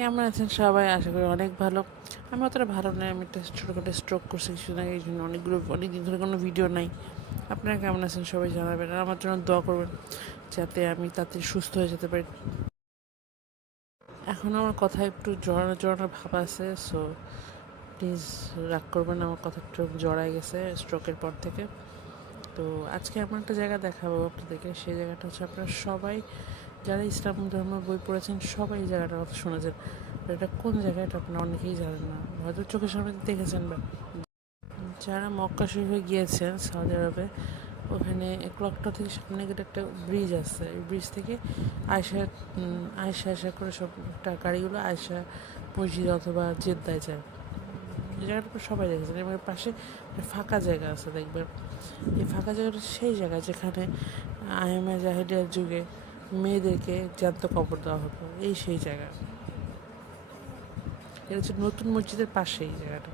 কেমন আছেন সবাই? আশা করি অনেক ভালো। আমি অতটা ভালো নই। আমি একটা ছোটোখাটো স্ট্রোক করছি কিছুদিন আগে। এই জন্য অনেক দিন ধরে কোনো ভিডিও নাই। আপনারা কেমন আছেন সবাই জানাবেন। আর আমার জন্য দোয়া করবেন যাতে আমি তাড়াতাড়ি সুস্থ হয়ে যেতে পারি। এখন আমার কথা একটু জড়ানো জড়ানো ভাব আছে, সো প্লিজ রাগ করবেন না, আমার কথা একটু জড়ায় গেছে স্ট্রোকের পর থেকে। তো আজকে এমন একটা জায়গা দেখাবো আপনাদেরকে। সেই জায়গাটা হচ্ছে, আপনারা সবাই যারা ইসলাম ধর্মের বই পড়েছেন সবাই এই জায়গাটার কথা শুনেছেন। এটা কোন জায়গা এটা আপনারা অনেকেই জানেন না, হয়তো চোখের সামনে দেখেছেন। বা যারা মক্কা শরীফে গিয়েছেন সৌদি আরবে, ওখানে ক্লকটা থেকে সামনে গেলে একটা ব্রিজ আছে। এই ব্রিজ থেকে আয়সা আয়সা আয়সা করে সব গাড়িগুলো আয়সা মসজিদ অথবা জেদ্দায় যায়। এই জায়গাটা সবাই দেখেছেন। এবং এর পাশে একটা ফাঁকা জায়গা আছে দেখবেন। এই ফাঁকা জায়গাটা সেই জায়গা যেখানে আইএমএ জাহেলিয়ার যুগে মেয়েদেরকে জ্যান্ত কবর দেওয়া হতো। এই সেই জায়গা। এটা হচ্ছে নতুন মসজিদের পাশে এই জায়গাটা।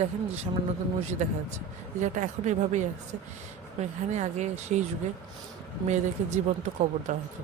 দেখেন যে সামনে নতুন মসজিদ দেখা যাচ্ছে। এই জায়গাটা এখনও এভাবেই আসছে। এখানে আগে সেই যুগে মেয়েদেরকে জীবন্ত কবর দেওয়া হতো।